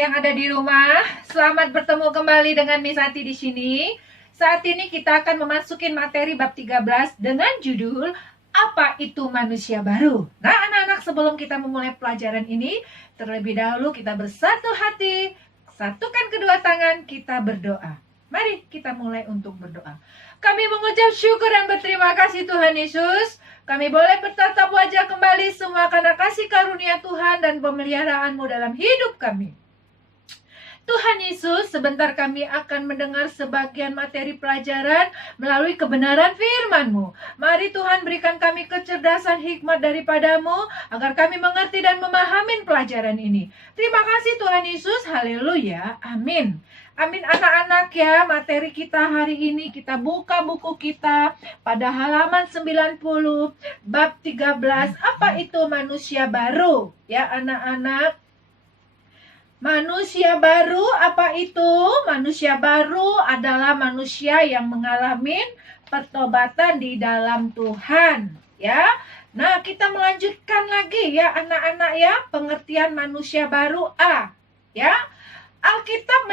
yang ada di rumah, selamat bertemu kembali dengan Miss Ati di sini. Saat ini kita akan memasuki materi bab 13 dengan judul Apa itu Manusia Baru? Nah, anak-anak, sebelum kita memulai pelajaran ini, terlebih dahulu kita bersatu hati, satukan kedua tangan, kita berdoa. Mari kita mulai untuk berdoa. Kami mengucap syukur dan berterima kasih Tuhan Yesus. Kami boleh bertatap wajah kembali semua karena kasih karunia Tuhan dan pemeliharaan-Mu dalam hidup kami. Tuhan Yesus, sebentar kami akan mendengar sebagian materi pelajaran melalui kebenaran firman-Mu. Mari Tuhan berikan kami kecerdasan hikmat daripada-Mu agar kami mengerti dan memahami pelajaran ini. Terima kasih Tuhan Yesus, haleluya, amin. Amin anak-anak ya, materi kita hari ini kita buka buku kita pada halaman 90 bab 13, apa itu manusia baru? Ya anak-anak, manusia baru apa itu? Manusia baru adalah manusia yang mengalami pertobatan di dalam Tuhan ya. Nah, kita melanjutkan lagi ya anak-anak ya, pengertian manusia baru A ya. Alkitab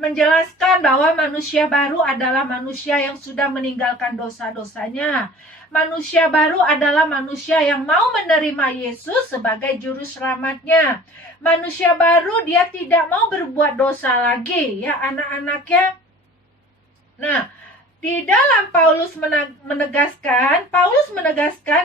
menjelaskan bahwa manusia baru adalah manusia yang sudah meninggalkan dosa-dosanya. Manusia baru adalah manusia yang mau menerima Yesus sebagai juru selamatnya. Manusia baru dia tidak mau berbuat dosa lagi ya anak-anak ya. Nah, di dalam Paulus menegaskan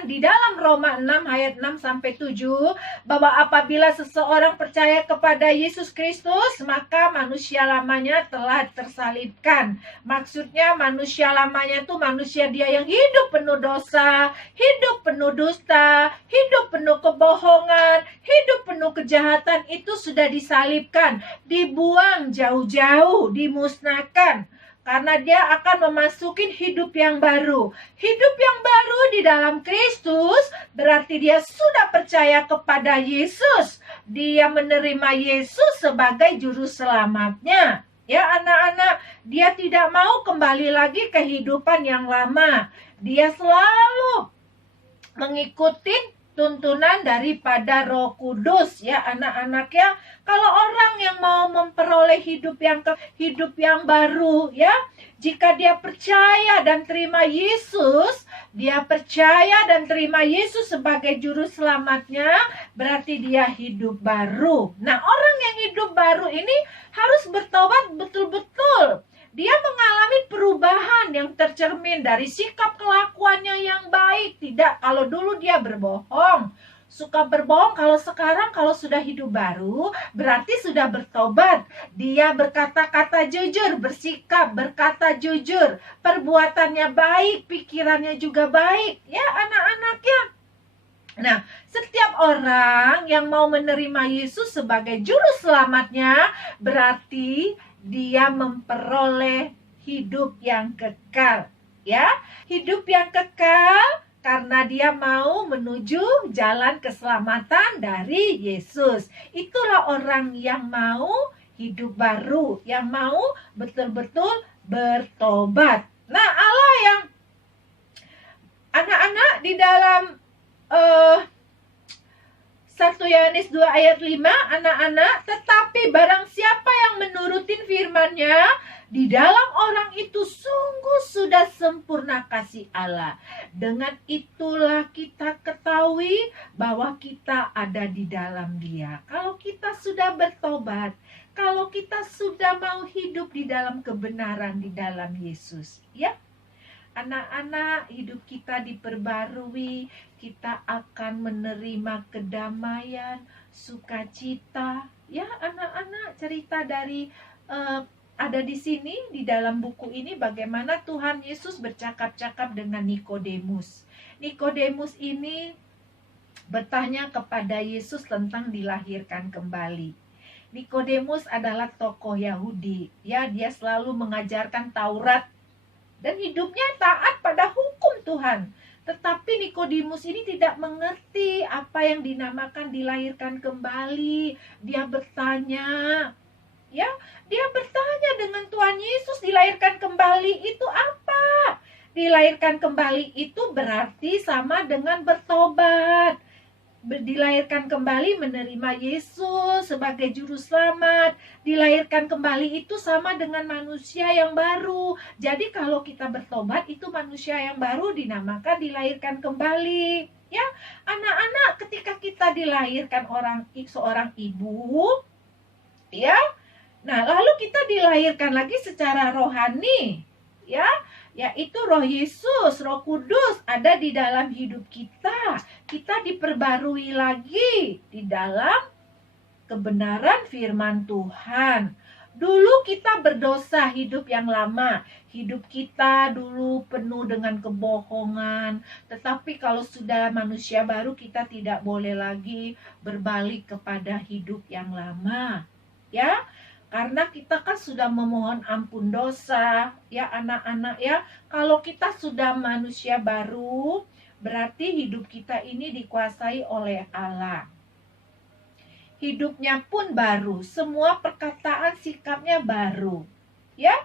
di dalam Roma 6 ayat 6 sampai 7 bahwa apabila seseorang percaya kepada Yesus Kristus, maka manusia lamanya telah tersalibkan. Maksudnya manusia lamanya itu manusia dia yang hidup penuh dosa, hidup penuh dusta, hidup penuh kebohongan, hidup penuh kejahatan itu sudah disalibkan, dibuang jauh-jauh, dimusnahkan. Karena dia akan memasuki hidup yang baru. Hidup yang baru di dalam Kristus berarti dia sudah percaya kepada Yesus. Dia menerima Yesus sebagai juru selamatnya. Ya anak-anak, dia tidak mau kembali lagi ke kehidupan yang lama. Dia selalu mengikuti tuntunan daripada Roh Kudus ya anak-anak ya. Kalau orang yang mau memperoleh hidup yang baru ya, jika dia percaya dan terima Yesus, sebagai juru selamatnya, berarti dia hidup baru. Nah, orang yang hidup baru ini harus bertobat betul-betul. Dia mengalami perubahan yang tercermin dari sikap kelakuannya yang baik. Tidak, kalau dulu dia berbohong, suka berbohong. Kalau sekarang, kalau sudah hidup baru, berarti sudah bertobat. Dia berkata-kata jujur, bersikap, berkata jujur. Perbuatannya baik, pikirannya juga baik. Ya anak-anak ya. Nah, setiap orang yang mau menerima Yesus sebagai juru selamatnya, berarti dia memperoleh hidup yang kekal, ya. Hidup yang kekal karena dia mau menuju jalan keselamatan dari Yesus. Itulah orang yang mau hidup baru, yang mau betul-betul bertobat. Nah, Allah yang anak-anak di dalam 1 Yohanes 2 ayat 5, anak-anak, tetapi barang siapa yang menurutin firman-Nya, di dalam orang itu sungguh sudah sempurna kasih Allah. Dengan itulah kita ketahui bahwa kita ada di dalam Dia. Kalau kita sudah bertobat, kalau kita sudah mau hidup di dalam kebenaran di dalam Yesus, ya. Anak-anak, hidup kita diperbarui, kita akan menerima kedamaian, sukacita. Ya, anak-anak, cerita dari ada di sini di dalam buku ini bagaimana Tuhan Yesus bercakap-cakap dengan Nikodemus. Nikodemus ini bertanya kepada Yesus tentang dilahirkan kembali. Nikodemus adalah tokoh Yahudi. Ya, dia selalu mengajarkan Taurat dan hidupnya taat pada hukum Tuhan. Tetapi Nikodemus ini tidak mengerti apa yang dinamakan dilahirkan kembali. Dia bertanya, ya, dia bertanya dengan Tuhan Yesus, dilahirkan kembali itu apa? Dilahirkan kembali itu berarti sama dengan bertobat. dilahirkan kembali menerima Yesus sebagai juru selamat. Dilahirkan kembali itu sama dengan manusia yang baru. Jadi kalau kita bertobat itu manusia yang baru dinamakan dilahirkan kembali. Ya, anak-anak, ketika kita dilahirkan seorang ibu, ya. Nah, lalu kita dilahirkan lagi secara rohani, ya. Yaitu Roh Yesus, Roh Kudus ada di dalam hidup kita. Kita diperbarui lagi di dalam kebenaran firman Tuhan. Dulu kita berdosa hidup yang lama. Hidup kita dulu penuh dengan kebohongan. Tetapi kalau sudah manusia baru, kita tidak boleh lagi berbalik kepada hidup yang lama. Ya, karena kita kan sudah memohon ampun dosa, ya anak-anak ya. Kalau kita sudah manusia baru, berarti hidup kita ini dikuasai oleh Allah. Hidupnya pun baru, semua perkataan sikapnya baru. Ya,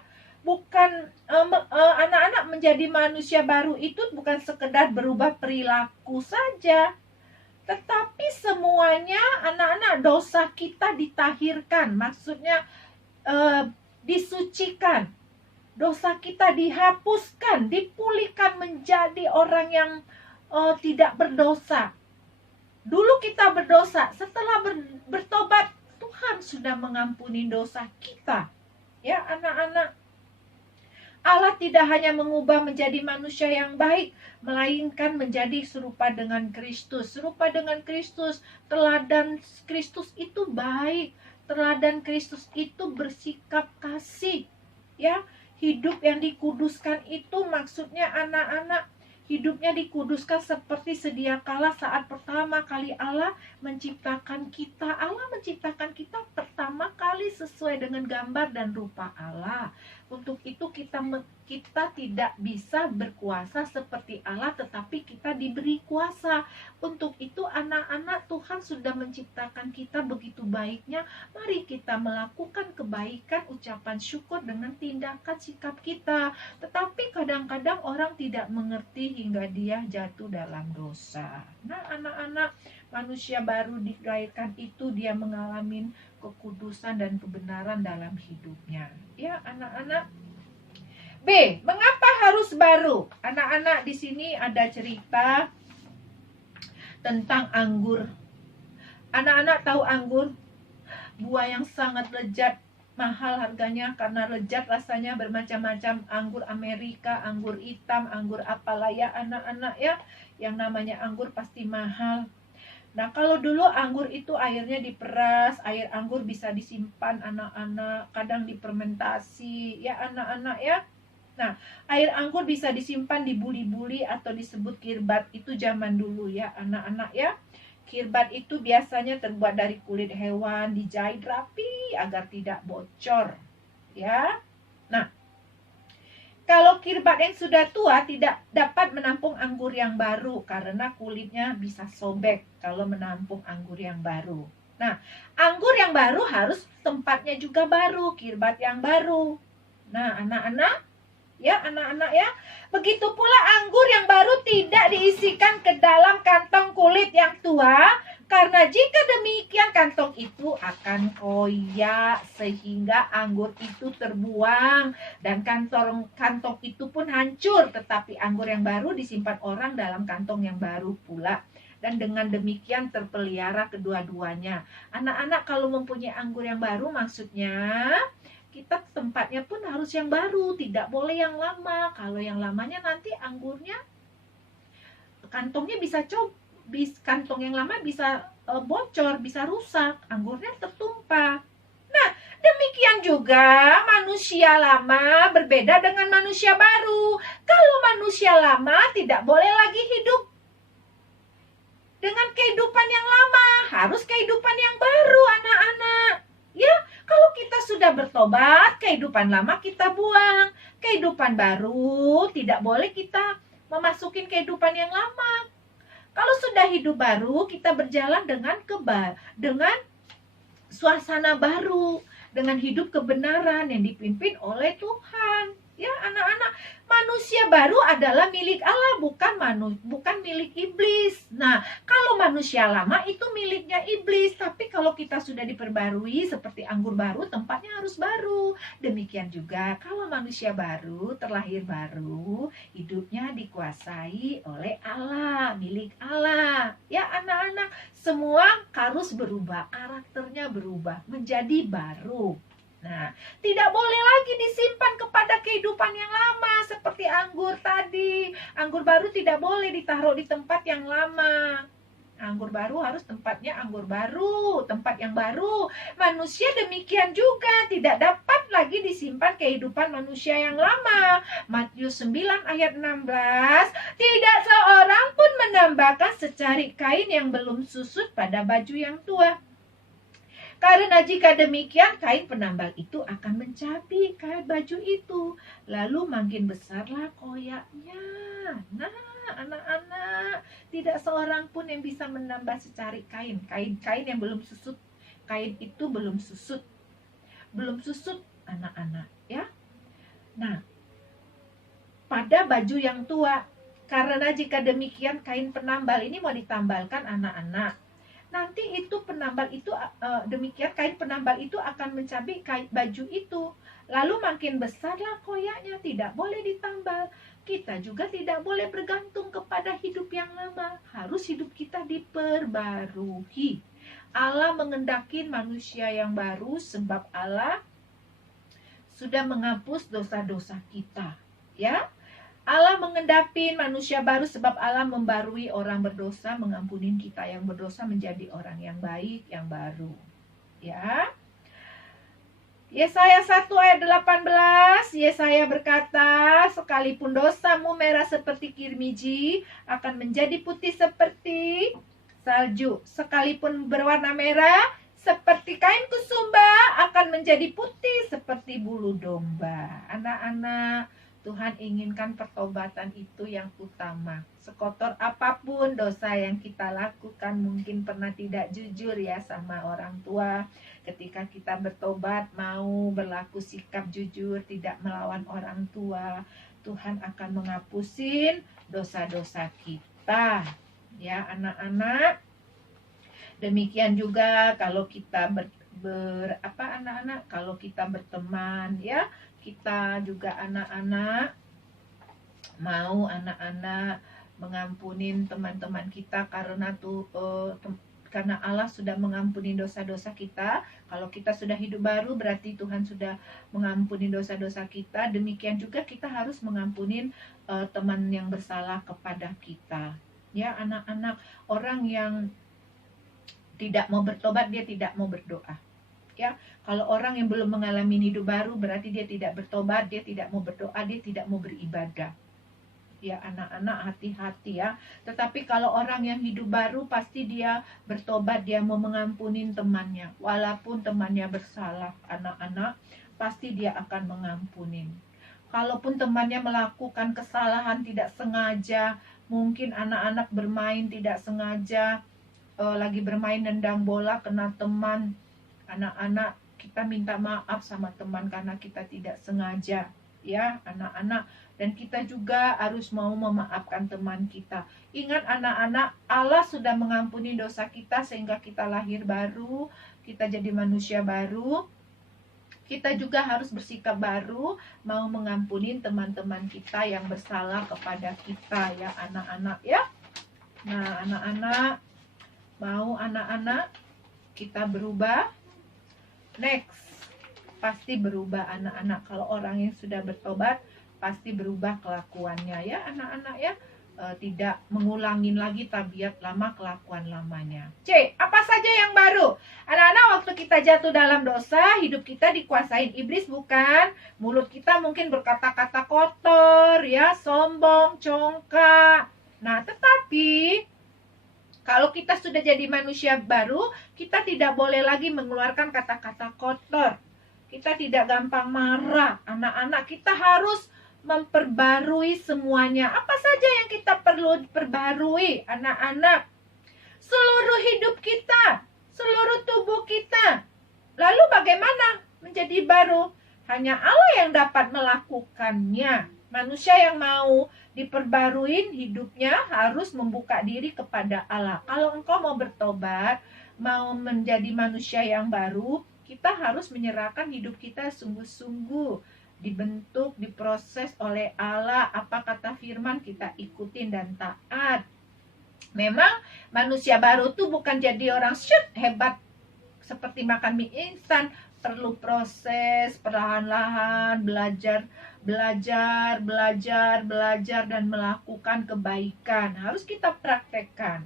bukan anak-anak menjadi manusia baru itu bukan sekedar berubah perilaku saja. Tetapi semuanya anak-anak dosa kita ditahirkan, maksudnya disucikan. Dosa kita dihapuskan, dipulihkan menjadi orang yang tidak berdosa. Dulu kita berdosa, setelah bertobat Tuhan sudah mengampuni dosa kita. Ya anak-anak, Allah tidak hanya mengubah menjadi manusia yang baik, melainkan menjadi serupa dengan Kristus. Serupa dengan Kristus, teladan Kristus itu baik. Teladan Kristus itu bersikap kasih. Ya, hidup yang dikuduskan itu maksudnya anak-anak hidupnya dikuduskan seperti sedia kala saat pertama kali Allah menciptakan kita. Allah menciptakan kita pertama kali sesuai dengan gambar dan rupa Allah. Untuk itu kita tidak bisa berkuasa seperti Allah, tetapi kita diberi kuasa. Untuk itu anak-anak, Tuhan sudah menciptakan kita begitu baiknya. Mari kita melakukan kebaikan, ucapan syukur dengan tindakan sikap kita. Tetapi kadang-kadang orang tidak mengerti hingga dia jatuh dalam dosa. Nah anak-anak, manusia baru dilahirkan itu dia mengalami kekudusan dan kebenaran dalam hidupnya. Ya anak-anak. B, mengapa harus baru? Anak-anak, di sini ada cerita tentang anggur. Anak-anak tahu anggur? Buah yang sangat lezat, mahal harganya karena lezat rasanya, bermacam-macam. Anggur Amerika, anggur hitam, anggur apalah ya anak-anak ya. Yang namanya anggur pasti mahal. Nah kalau dulu anggur itu airnya diperas, air anggur bisa disimpan anak-anak, kadang difermentasi ya anak-anak ya. Nah air anggur bisa disimpan di buli-buli atau disebut kirbat, itu zaman dulu ya anak-anak ya. Kirbat itu biasanya terbuat dari kulit hewan, dijahit rapi agar tidak bocor ya. Nah kalau kirbat yang sudah tua tidak dapat menampung anggur yang baru karena kulitnya bisa sobek kalau menampung anggur yang baru. Nah, anggur yang baru harus tempatnya juga baru, kirbat yang baru. Nah, anak-anak ya, begitu pula anggur yang baru tidak diisikan ke dalam kantong kulit yang tua, karena jika demikian kantong itu akan koyak sehingga anggur itu terbuang dan kantong itu pun hancur. Tetapi anggur yang baru disimpan orang dalam kantong yang baru pula, dan dengan demikian terpelihara kedua-duanya. Anak-anak kalau mempunyai anggur yang baru maksudnya kita tempatnya pun harus yang baru, tidak boleh yang lama. Kalau yang lamanya nanti anggurnya kantongnya bisa kantong yang lama bisa bocor, bisa rusak, anggurnya tertumpah. Nah, demikian juga manusia lama berbeda dengan manusia baru. Kalau manusia lama tidak boleh lagi hidup dengan kehidupan yang lama, harus kehidupan yang baru anak-anak. Ya, kalau kita sudah bertobat, kehidupan lama kita buang. Kehidupan baru tidak boleh kita memasukin kehidupan yang lama. Kalau sudah hidup baru, kita berjalan dengan suasana baru, dengan hidup kebenaran yang dipimpin oleh Tuhan. Ya anak-anak, manusia baru adalah milik Allah, bukan milik iblis. Nah, kalau manusia lama itu miliknya iblis. Tapi kalau kita sudah diperbarui seperti anggur baru, tempatnya harus baru. Demikian juga kalau manusia baru, terlahir baru, hidupnya dikuasai oleh Allah, milik Allah. Ya anak-anak, semua harus berubah, karakternya berubah menjadi baru. Nah, tidak boleh lagi disimpan kepada kehidupan yang lama seperti anggur tadi. Anggur baru tidak boleh ditaruh di tempat yang lama. Anggur baru harus tempatnya anggur baru, tempat yang baru. Manusia demikian juga, tidak dapat lagi disimpan kehidupan manusia yang lama. Matius 9 ayat 16, tidak seorang pun menambahkan secari kain yang belum susut pada baju yang tua. Karena jika demikian, kain penambal itu akan mencabik kain baju itu. Lalu makin besarlah koyaknya. Nah, anak-anak, tidak seorang pun yang bisa menambah secari kain. Kain yang belum susut. Kain itu belum susut. Belum susut, anak-anak. Ya. Nah, pada baju yang tua. Karena jika demikian, kain penambal ini mau ditambalkan anak-anak. Nanti itu penambal itu demikian kain penambal itu akan mencabik kain baju itu. Lalu makin besarlah koyaknya, tidak boleh ditambal. Kita juga tidak boleh bergantung kepada hidup yang lama. Harus hidup kita diperbarui. Allah mengendaki manusia yang baru sebab Allah sudah menghapus dosa-dosa kita. Ya. Allah mengendaki manusia baru sebab Allah membarui orang berdosa, mengampuni kita yang berdosa menjadi orang yang baik, yang baru. Ya. Yesaya 1 ayat 18, Yesaya berkata, sekalipun dosamu merah seperti kirmiji, akan menjadi putih seperti salju. Sekalipun berwarna merah, seperti kain kusumba, akan menjadi putih seperti bulu domba. Anak-anak, Tuhan inginkan pertobatan itu yang utama. Sekotor apapun dosa yang kita lakukan, mungkin pernah tidak jujur ya sama orang tua. Ketika kita bertobat, mau berlaku sikap jujur, tidak melawan orang tua, Tuhan akan menghapusin dosa-dosa kita. Ya anak-anak. Demikian juga kalau kita anak-anak, kalau kita berteman ya, kita juga anak-anak mau anak-anak mengampunin teman-teman kita karena Allah sudah mengampuni dosa-dosa kita. Kalau kita sudah hidup baru berarti Tuhan sudah mengampuni dosa-dosa kita. Demikian juga kita harus mengampuni teman yang bersalah kepada kita. Ya anak-anak, orang yang tidak mau bertobat, dia tidak mau berdoa. Ya, kalau orang yang belum mengalami hidup baru berarti dia tidak bertobat, dia tidak mau berdoa, dia tidak mau beribadah. Ya anak-anak, hati-hati ya. Tetapi kalau orang yang hidup baru pasti dia bertobat, dia mau mengampuni temannya. Walaupun temannya bersalah, anak-anak, pasti dia akan mengampuni. Kalaupun temannya melakukan kesalahan tidak sengaja, mungkin anak-anak bermain tidak sengaja, lagi bermain nendang bola kena teman. Anak-anak, kita minta maaf sama teman karena kita tidak sengaja, ya anak-anak. Dan kita juga harus mau memaafkan teman kita. Ingat anak-anak, Allah sudah mengampuni dosa kita sehingga kita lahir baru, kita jadi manusia baru. Kita juga harus bersikap baru, mau mengampuni teman-teman kita yang bersalah kepada kita, ya anak-anak ya. Nah anak-anak, mau anak-anak kita berubah. Next, pasti berubah anak-anak. Kalau orang yang sudah bertobat, pasti berubah kelakuannya ya anak-anak ya. Tidak mengulangin lagi tabiat lama, kelakuan lamanya. C, apa saja yang baru? Anak-anak, waktu kita jatuh dalam dosa, hidup kita dikuasain iblis bukan? Mulut kita mungkin berkata-kata kotor ya, sombong, congkak. Nah, tetapi kalau kita sudah jadi manusia baru, kita tidak boleh lagi mengeluarkan kata-kata kotor. Kita tidak gampang marah. Anak-anak, kita harus memperbarui semuanya. Apa saja yang kita perlu perbarui, anak-anak? Seluruh hidup kita, seluruh tubuh kita. Lalu bagaimana menjadi baru? Hanya Allah yang dapat melakukannya. Manusia yang mau diperbaruin hidupnya harus membuka diri kepada Allah. Kalau engkau mau bertobat, mau menjadi manusia yang baru, kita harus menyerahkan hidup kita sungguh-sungguh, dibentuk, diproses oleh Allah. Apa kata firman, kita ikutin dan taat. Memang manusia baru tuh bukan jadi orang hebat seperti makan mie instan, perlu proses perlahan-lahan, belajar dan melakukan kebaikan. Harus kita praktekkan.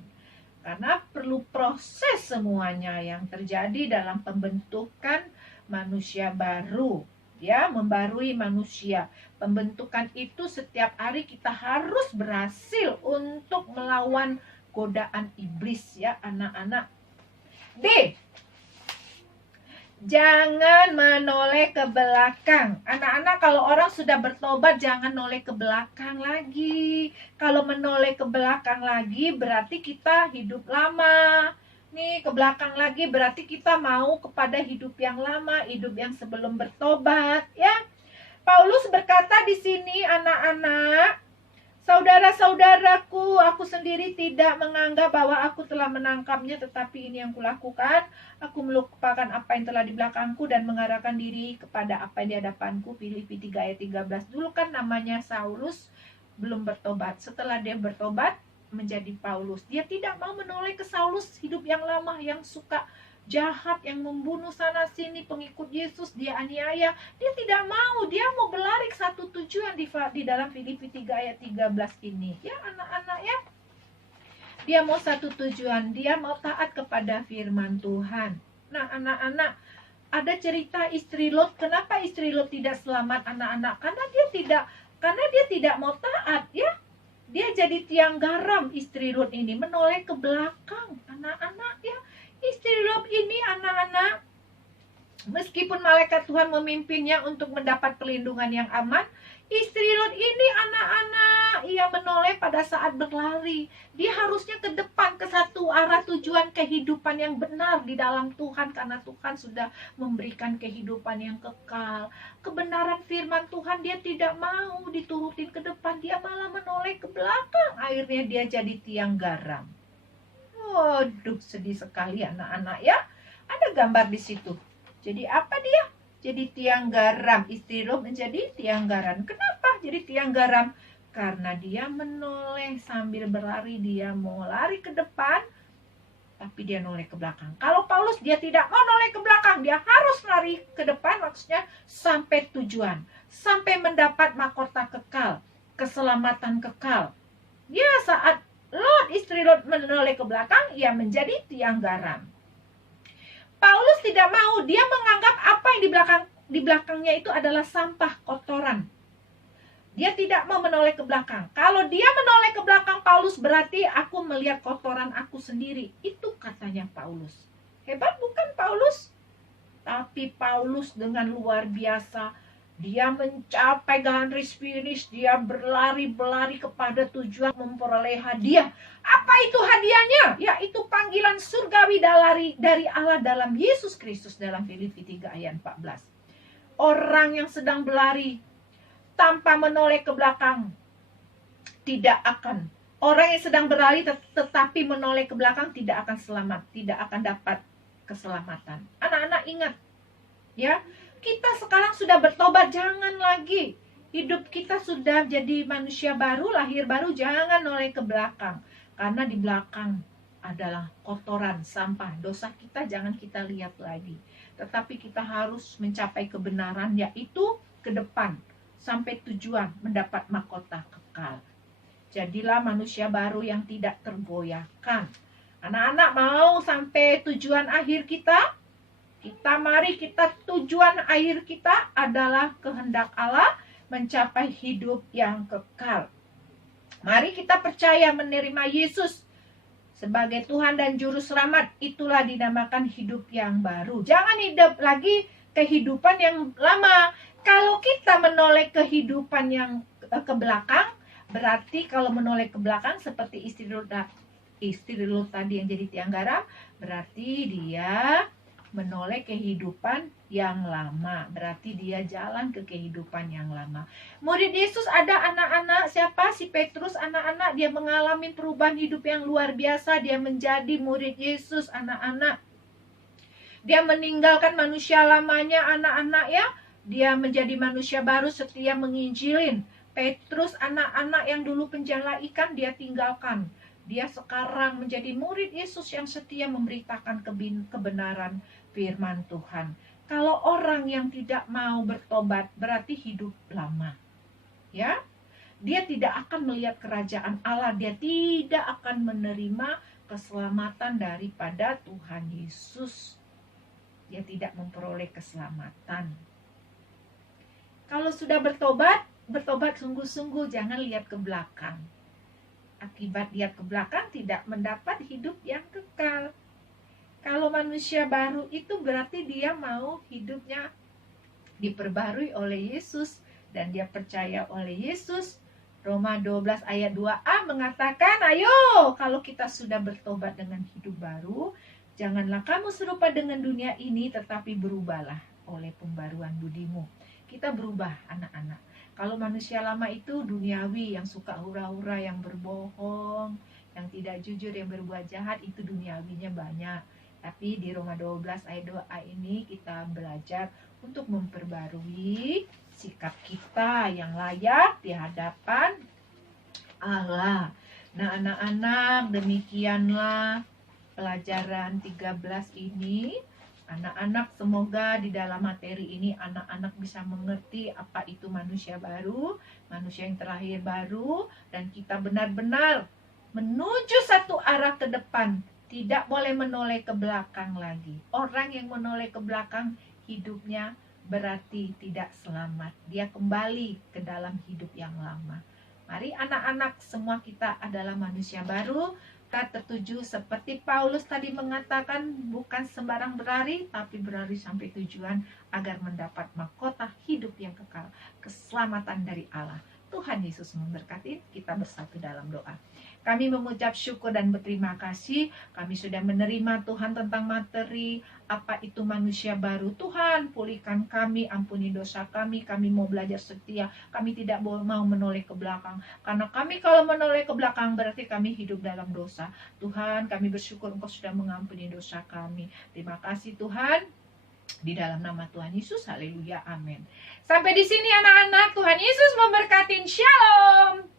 Karena perlu proses semuanya yang terjadi dalam pembentukan manusia baru. Ya, membarui manusia. Pembentukan itu setiap hari kita harus berhasil untuk melawan godaan iblis, ya anak-anak. D. Jangan menoleh ke belakang. Anak-anak, kalau orang sudah bertobat, jangan noleh ke belakang lagi. Kalau menoleh ke belakang lagi, berarti kita hidup lama. Nih, ke belakang lagi berarti kita mau kepada hidup yang lama, hidup yang sebelum bertobat, ya. Paulus berkata di sini, anak-anak, saudara-saudaraku, aku sendiri tidak menganggap bahwa aku telah menangkapnya, tetapi ini yang kulakukan. Aku melupakan apa yang telah di belakangku dan mengarahkan diri kepada apa yang di hadapanku. Filipi 3 ayat 13. Dulu kan namanya Saulus, belum bertobat. Setelah dia bertobat, menjadi Paulus. Dia tidak mau menoleh ke Saulus, hidup yang lama, yang suka jahat, yang membunuh sana sini pengikut Yesus, dia aniaya. Dia tidak mau, dia mau berlari ke satu tujuan di dalam Filipi 3 ayat 13 ini. Ya anak-anak, ya. Dia mau satu tujuan, dia mau taat kepada firman Tuhan. Nah anak-anak, ada cerita istri Lot. Kenapa istri Lot tidak selamat, anak-anak? Karena dia tidak mau taat, ya. Dia jadi tiang garam, istri Lot ini, menoleh ke belakang, anak-anak, ya. Istri Lot ini, anak-anak, meskipun malaikat Tuhan memimpinnya untuk mendapat perlindungan yang aman, istri Lot ini, anak-anak, ia menoleh pada saat berlari. Dia harusnya ke depan, ke satu arah tujuan kehidupan yang benar di dalam Tuhan, karena Tuhan sudah memberikan kehidupan yang kekal. Kebenaran firman Tuhan dia tidak mau diturutin ke depan, dia malah menoleh ke belakang. Akhirnya dia jadi tiang garam. Waduh, sedih sekali anak-anak, ya. Ada gambar di situ. Jadi apa dia? Jadi tiang garam. Istri Lot menjadi tiang garam. Kenapa jadi tiang garam? Karena dia menoleh sambil berlari. Dia mau lari ke depan, tapi dia noleh ke belakang. Kalau Paulus, dia tidak mau noleh ke belakang. Dia harus lari ke depan, maksudnya sampai tujuan. Sampai mendapat mahkota kekal, keselamatan kekal. Ya, saat istri Lot menoleh ke belakang, ia menjadi tiang garam. Paulus tidak mau, dia menganggap apa yang di belakangnya itu adalah sampah, kotoran. Dia tidak mau menoleh ke belakang. Kalau dia menoleh ke belakang Paulus, berarti aku melihat kotoran aku sendiri. Itu katanya Paulus. Hebat bukan Paulus? Tapi Paulus dengan luar biasa, dia mencapai garis finish, dia berlari kepada tujuan, memperoleh hadiah. Apa itu hadiahnya? Yaitu panggilan surgawi dari Allah dalam Yesus Kristus, dalam Filipi 3 ayat 14. Orang yang sedang berlari tanpa menoleh ke belakang tidak akan. Orang yang sedang berlari tetapi menoleh ke belakang tidak akan selamat, tidak akan dapat keselamatan. Anak-anak ingat, ya. Kita sekarang sudah bertobat, jangan lagi. Hidup kita sudah jadi manusia baru, lahir baru, jangan noleh ke belakang. Karena di belakang adalah kotoran, sampah, dosa kita jangan kita lihat lagi. Tetapi kita harus mencapai kebenaran, yaitu ke depan, sampai tujuan, mendapat mahkota kekal. Jadilah manusia baru yang tidak tergoyahkan. Anak-anak mau sampai tujuan akhir kita? Mari kita tujuan akhir kita adalah kehendak Allah, mencapai hidup yang kekal. Mari kita percaya menerima Yesus sebagai Tuhan dan Juru Selamat. Itulah dinamakan hidup yang baru. Jangan hidup lagi kehidupan yang lama. Kalau kita menoleh kehidupan yang ke belakang, berarti kalau menoleh ke belakang seperti istri Lot tadi yang jadi tiang garam, berarti dia menoleh kehidupan yang lama. Berarti dia jalan ke kehidupan yang lama. Murid Yesus ada anak-anak, siapa? Si Petrus, anak-anak. Dia mengalami perubahan hidup yang luar biasa. Dia menjadi murid Yesus, anak-anak. Dia meninggalkan manusia lamanya, anak-anak ya. Dia menjadi manusia baru setia menginjilin. Petrus, anak-anak yang dulu penjala ikan, dia tinggalkan. Dia sekarang menjadi murid Yesus yang setia memberitakan kebenaran firman Tuhan. Kalau orang yang tidak mau bertobat berarti hidup lama. Ya. Dia tidak akan melihat kerajaan Allah, dia tidak akan menerima keselamatan daripada Tuhan Yesus. Dia tidak memperoleh keselamatan. Kalau sudah bertobat sungguh-sungguh, jangan lihat ke belakang. Akibat lihat ke belakang tidak mendapat hidup yang kekal. Kalau manusia baru itu berarti dia mau hidupnya diperbarui oleh Yesus dan dia percaya oleh Yesus. Roma 12 ayat 2a mengatakan, ayo kalau kita sudah bertobat dengan hidup baru, janganlah kamu serupa dengan dunia ini, tetapi berubahlah oleh pembaruan budimu. Kita berubah, anak-anak. Kalau manusia lama itu duniawi, yang suka hura-hura, yang berbohong, yang tidak jujur, yang berbuat jahat, itu duniawinya banyak. Tapi di Roma 12 ayat 2a ini kita belajar untuk memperbarui sikap kita yang layak di hadapan Allah. Nah, anak-anak, demikianlah pelajaran 13 ini. Anak-anak, semoga di dalam materi ini anak-anak bisa mengerti apa itu manusia baru, manusia yang terlahir baru, dan kita benar-benar menuju satu arah ke depan. Tidak boleh menoleh ke belakang lagi. Orang yang menoleh ke belakang hidupnya berarti tidak selamat. Dia kembali ke dalam hidup yang lama. Mari anak-anak, semua kita adalah manusia baru. Kita tertuju seperti Paulus tadi mengatakan, bukan sembarang berlari, tapi berlari sampai tujuan agar mendapat mahkota hidup yang kekal, keselamatan dari Allah. Tuhan Yesus memberkati. Kita bersatu dalam doa. Kami mengucap syukur dan berterima kasih. Kami sudah menerima Tuhan tentang materi apa itu manusia baru. Tuhan, pulihkan kami, ampuni dosa kami. Kami mau belajar setia. Kami tidak mau menoleh ke belakang. Karena kami kalau menoleh ke belakang berarti kami hidup dalam dosa. Tuhan, kami bersyukur Engkau sudah mengampuni dosa kami. Terima kasih Tuhan. Di dalam nama Tuhan Yesus, haleluya, amin. Sampai di sini anak-anak, Tuhan Yesus memberkati. Shalom.